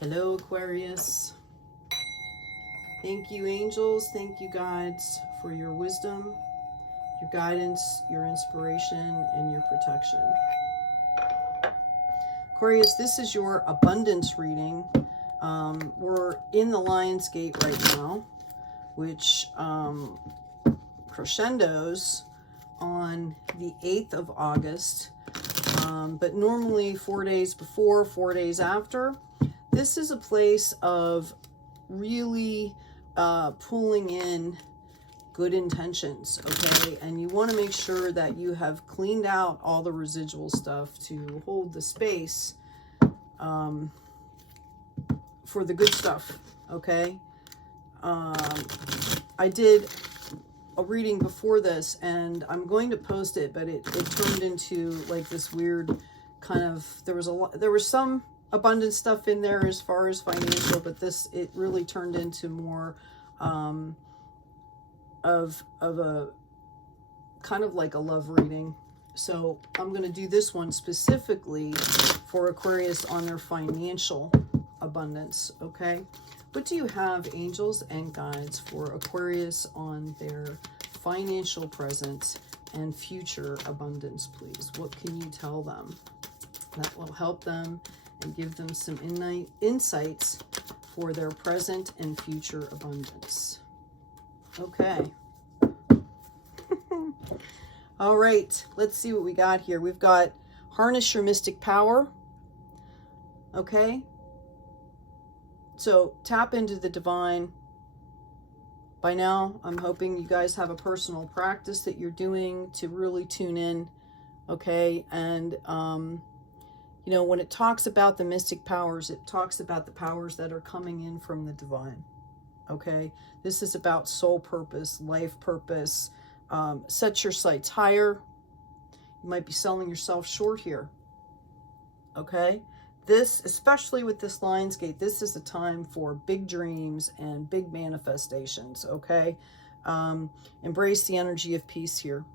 Hello, Aquarius. Thank you, angels. Thank you, guides, for your wisdom, your guidance, your inspiration, and your protection. Aquarius, this is your abundance reading. We're in the Lion's Gate right now, which crescendos on the 8th of August. But normally 4 days before, 4 days after. This is a place of really pulling in good intentions, okay? And you want to make sure that you have cleaned out all the residual stuff to hold the space for the good stuff, okay? I did a reading before this, and I'm going to post it, but it turned into like this weird kind of, there was some abundant stuff in there as far as financial, but it really turned into more of a kind of like a love reading. So I'm going to do this one specifically for Aquarius on their financial abundance, okay? What do you have, angels and guides, for Aquarius on their financial present and future abundance, please? What can you tell them that will help them and give them some insights for their present and future abundance? Okay. All right, let's see what we got here. We've got harness your mystic power. Okay. So tap into the divine. By now, I'm hoping you guys have a personal practice that you're doing to really tune in. Okay. And, you know, when it talks about the mystic powers, it talks about the powers that are coming in from the divine. Okay. This is about soul purpose, life purpose. Set your sights higher. You might be selling yourself short here. Okay. This, especially with this Lion's Gate, this is a time for big dreams and big manifestations, okay? Embrace the energy of peace here.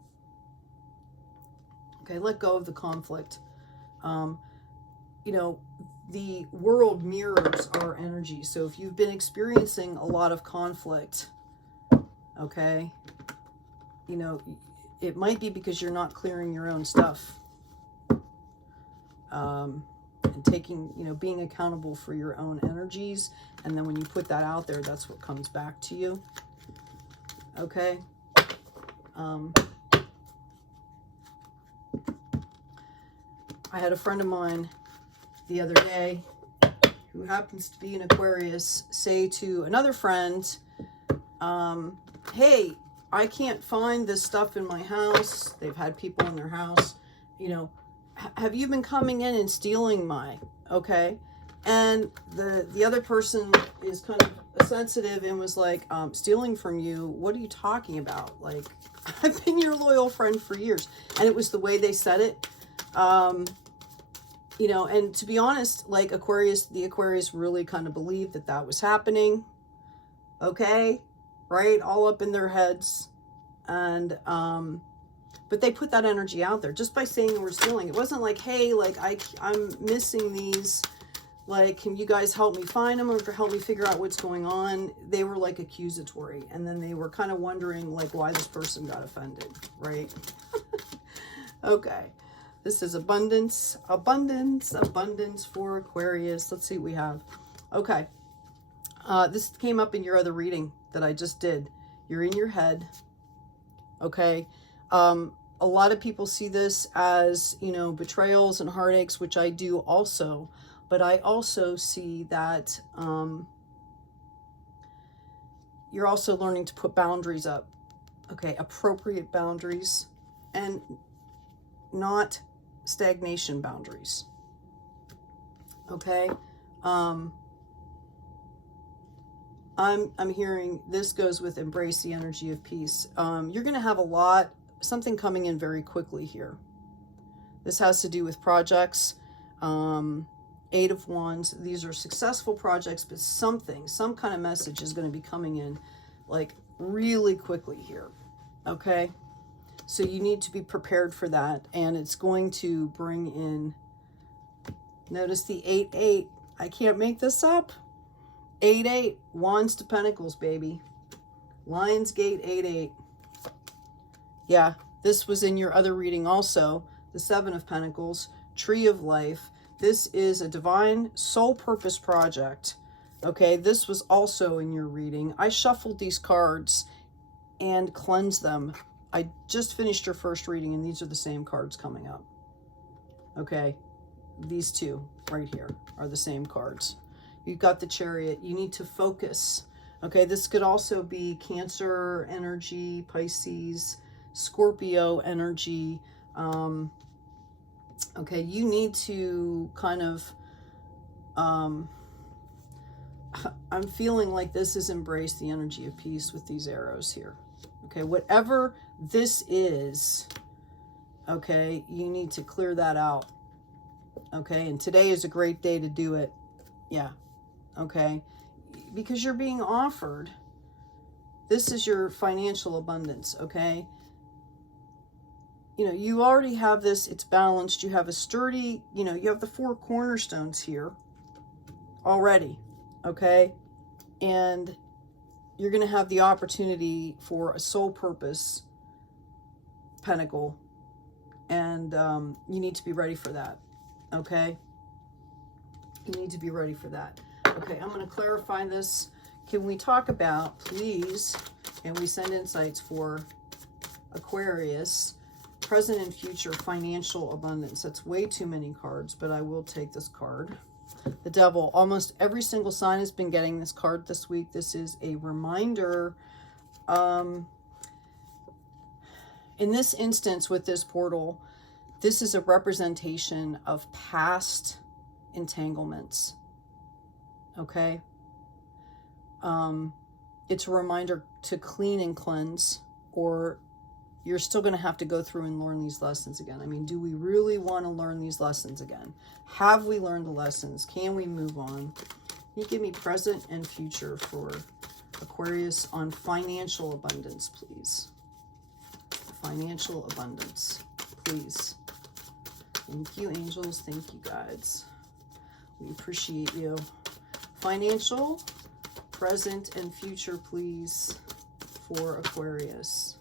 Okay, let go of the conflict. You know, the world mirrors our energy. So if you've been experiencing a lot of conflict, okay, you know, it might be because you're not clearing your own stuff. And taking, you know, being accountable for your own energies. And then when you put that out there, that's what comes back to you. Okay. I had a friend of mine the other day who happens to be an Aquarius say to another friend, hey, I can't find this stuff in my house. They've had people in their house, you know, have you been coming in and stealing my, okay? And the other person is kind of sensitive and was like, stealing from you? What are you talking about? Like, I've been your loyal friend for years. And it was the way they said it. You know, and to be honest, like the Aquarius really kind of believed that that was happening. Okay? Right? All up in their heads. And, but they put that energy out there just by saying we're stealing. It wasn't like, hey, like I'm missing these. Like, can you guys help me find them or help me figure out what's going on? They were like accusatory. And then they were kind of wondering like why this person got offended, right? Okay. This is abundance, abundance, abundance for Aquarius. Let's see what we have. Okay. This came up in your other reading that I just did. You're in your head. Okay. A lot of people see this as, you know, betrayals and heartaches, which I do also, but I also see that you're also learning to put boundaries up, okay, appropriate boundaries, and not stagnation boundaries, okay? I'm hearing this goes with embrace the energy of peace. You're going to have something coming in very quickly here. This has to do with projects. 8 of Wands. These are successful projects, but some kind of message is going to be coming in like really quickly here. Okay. So you need to be prepared for that. And it's going to bring in, notice the 8-8. I can't make this up. 8-8, Wands to Pentacles, baby. Lionsgate 8-8. Yeah, this was in your other reading also. The 7 of Pentacles, Tree of Life. This is a divine soul purpose project. Okay, this was also in your reading. I shuffled these cards and cleansed them. I just finished your first reading, and these are the same cards coming up. Okay, these two right here are the same cards. You've got the Chariot. You need to focus. Okay, this could also be Cancer energy, Pisces, Scorpio energy. Okay, you need to kind of, I'm feeling like this is embrace the energy of peace with these arrows here. Okay, whatever this is, okay, you need to clear that out. Okay, and today is a great day to do it. Yeah, okay, because you're being offered. This is your financial abundance, okay? You know, you already have this, it's balanced. You have a sturdy, you know, you have the 4 cornerstones here already, okay? And you're going to have the opportunity for a soul purpose pentacle. And you need to be ready for that, okay? You need to be ready for that. Okay, I'm going to clarify this. Can we talk about, please, and we send insights for Aquarius, present and future financial abundance. That's way too many cards, but I will take this card. The Devil. Almost every single sign has been getting this card this week. This is a reminder. In this instance with this portal, this is a representation of past entanglements. Okay? It's a reminder to clean and cleanse, or you're still going to have to go through and learn these lessons again. I mean, do we really want to learn these lessons again? Have we learned the lessons? Can we move on? Can you give me present and future for Aquarius on financial abundance, please? Financial abundance, please. Thank you, angels. Thank you, guides. We appreciate you. Financial, present, and future, please, for Aquarius.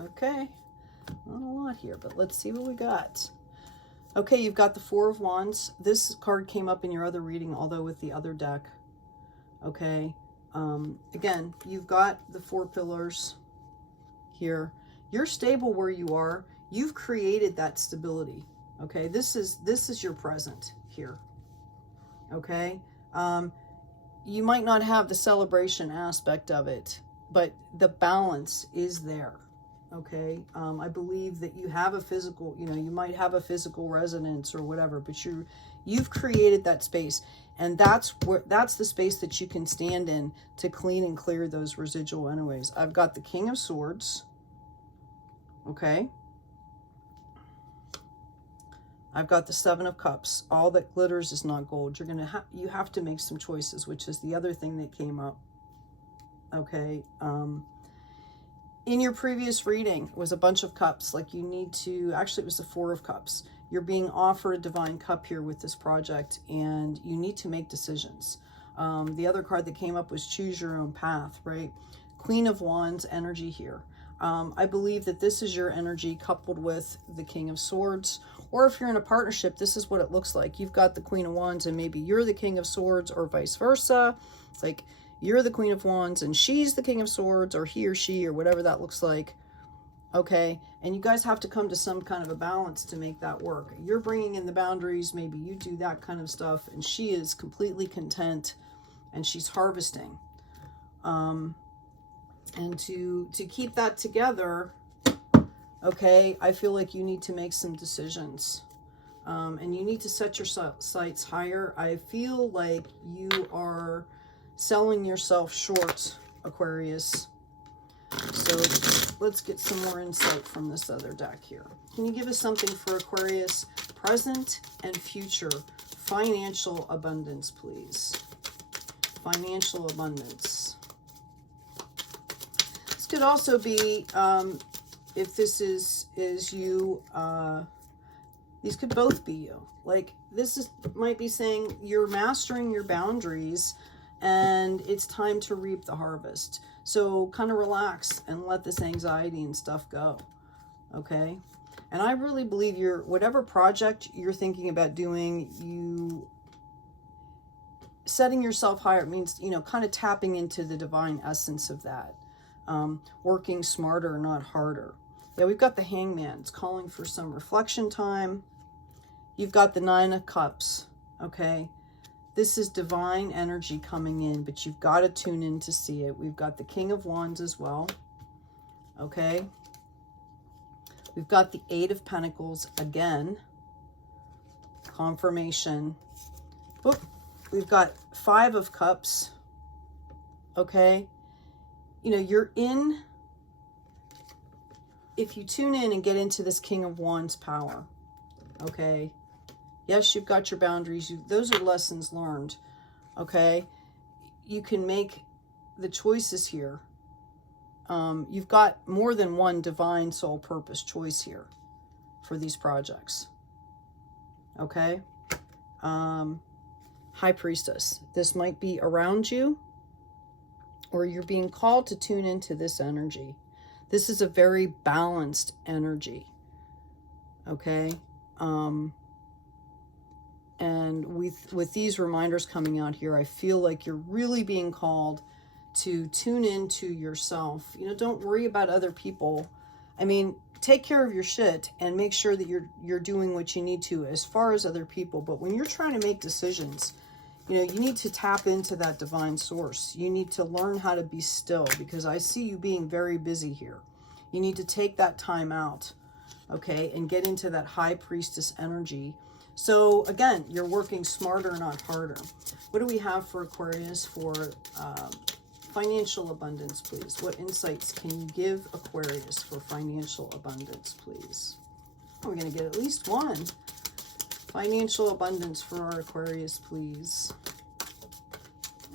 Okay, not a lot here, but let's see what we got. Okay, you've got the 4 of Wands. This card came up in your other reading, although with the other deck. Okay, again, you've got the 4 pillars here. You're stable where you are. You've created that stability. Okay, this is your present here. Okay, you might not have the celebration aspect of it, but the balance is there. Okay, I believe that you have a physical, you know, you might have a physical residence or whatever, but you've created that space, and that's the space that you can stand in to clean and clear those residual energies. I've got the King of Swords. Okay, I've got the 7 of Cups. All that glitters is not gold. You have to make some choices, which is the other thing that came up. Okay, in your previous reading was a bunch of cups. Like, you need to, actually it was the 4 of Cups. You're being offered a divine cup here with this project, and you need to make decisions. The other card that came up was choose your own path, right? Queen of Wands energy here. I believe that this is your energy coupled with the King of Swords, or if you're in a partnership, this is what it looks like. You've got the Queen of Wands and maybe you're the King of Swords, or vice versa. Like, you're the Queen of Wands and she's the King of Swords, or he or she, or whatever that looks like. Okay, and you guys have to come to some kind of a balance to make that work. You're bringing in the boundaries, maybe you do that kind of stuff, and she is completely content and she's harvesting. And to keep that together, okay, I feel like you need to make some decisions. And you need to set your sights higher. I feel like you are selling yourself short, Aquarius. So let's get some more insight from this other deck here. Can you give us something for Aquarius? Present and future financial abundance, please. Financial abundance. This could also be, if this is you These could both be you. Like, might be saying you're mastering your boundaries and it's time to reap the harvest. So kind of relax and let this anxiety and stuff go. Okay? And I really believe whatever project you're thinking about doing, setting yourself higher means, kind of tapping into the divine essence of that. Working smarter, not harder. Yeah, we've got the Hangman. It's calling for some reflection time. You've got the Nine of Cups. Okay? This is divine energy coming in, but you've got to tune in to see it. We've got the King of Wands as well. Okay? We've got the Eight of Pentacles again. Confirmation. Oop. We've got Five of Cups. Okay? if you tune in and get into this King of Wands power, okay? Yes, you've got your boundaries. Those are lessons learned, okay? You can make the choices here. You've got more than one divine soul purpose choice here for these projects, okay? High Priestess. This might be around you, or you're being called to tune into this energy. This is a very balanced energy, okay? And with these reminders coming out here, I feel like you're really being called to tune into yourself. You know, don't worry about other people. I mean, take care of your shit and make sure that you're doing what you need to as far as other people. But when you're trying to make decisions, you know, you need to tap into that divine source. You need to learn how to be still, because I see you being very busy here. You need to take that time out, okay, and get into that High Priestess energy. So again, you're working smarter, not harder. What do we have for Aquarius for financial abundance, please? What insights can you give Aquarius for financial abundance, please? Oh, we're going to get at least one. Financial abundance for our Aquarius, please.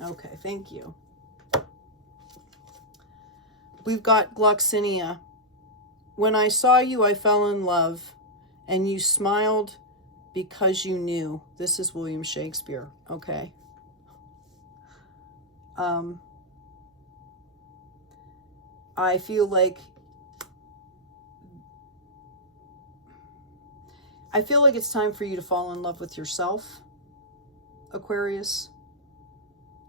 Okay, thank you. We've got Gloxinia. When I saw you, I fell in love, and you smiled because you knew. This is William Shakespeare, okay? I feel like it's time for you to fall in love with yourself, Aquarius.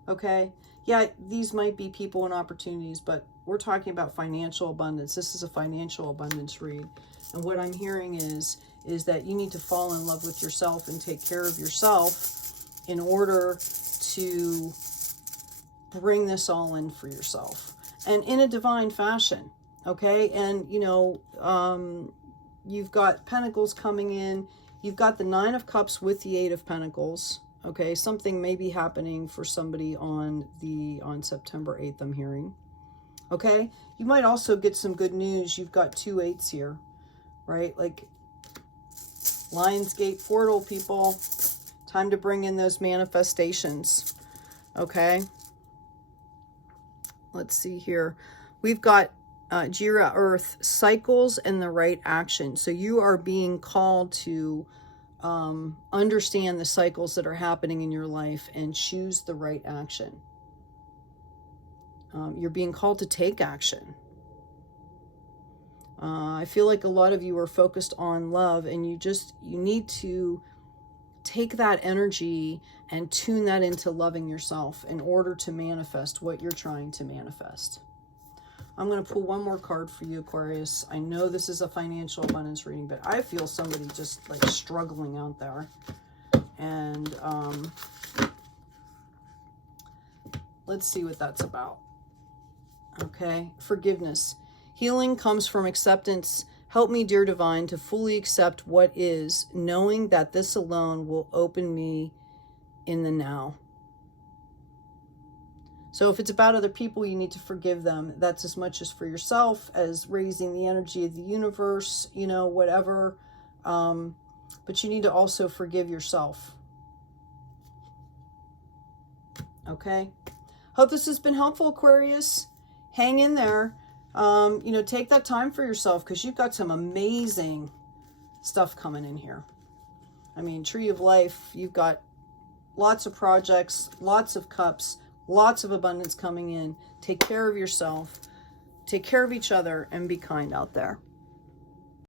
Okay? Yeah, these might be people and opportunities, but we're talking about financial abundance. This is a financial abundance read. And what I'm hearing is that you need to fall in love with yourself and take care of yourself in order to bring this all in for yourself. And in a divine fashion, okay? And, you know, you've got Pentacles coming in. You've got the Nine of Cups with the Eight of Pentacles, okay? Something may be happening for somebody on September 8th, I'm hearing, okay? You might also get some good news. You've got 2 8s here, right? Like Lionsgate portal, people. Time to bring in those manifestations, okay? Let's see here. We've got Jira Earth, cycles and the right action. So you are being called to understand the cycles that are happening in your life and choose the right action. You're being called to take action. I feel like a lot of you are focused on love, and you need to take that energy and tune that into loving yourself in order to manifest what you're trying to manifest. I'm going to pull one more card for you, Aquarius. I know this is a financial abundance reading, but I feel somebody just like struggling out there. And let's see what that's about. Okay, forgiveness. Healing comes from acceptance. Help me, dear divine, to fully accept what is, knowing that this alone will open me in the now. So if it's about other people, you need to forgive them. That's as much as for yourself as raising the energy of the universe, you know, whatever. But you need to also forgive yourself. Okay. Hope this has been helpful, Aquarius. Hang in there. You know, take that time for yourself, because you've got some amazing stuff coming in here. I mean, Tree of Life, you've got lots of projects, lots of cups, lots of abundance coming in. Take care of yourself, take care of each other, and be kind out there.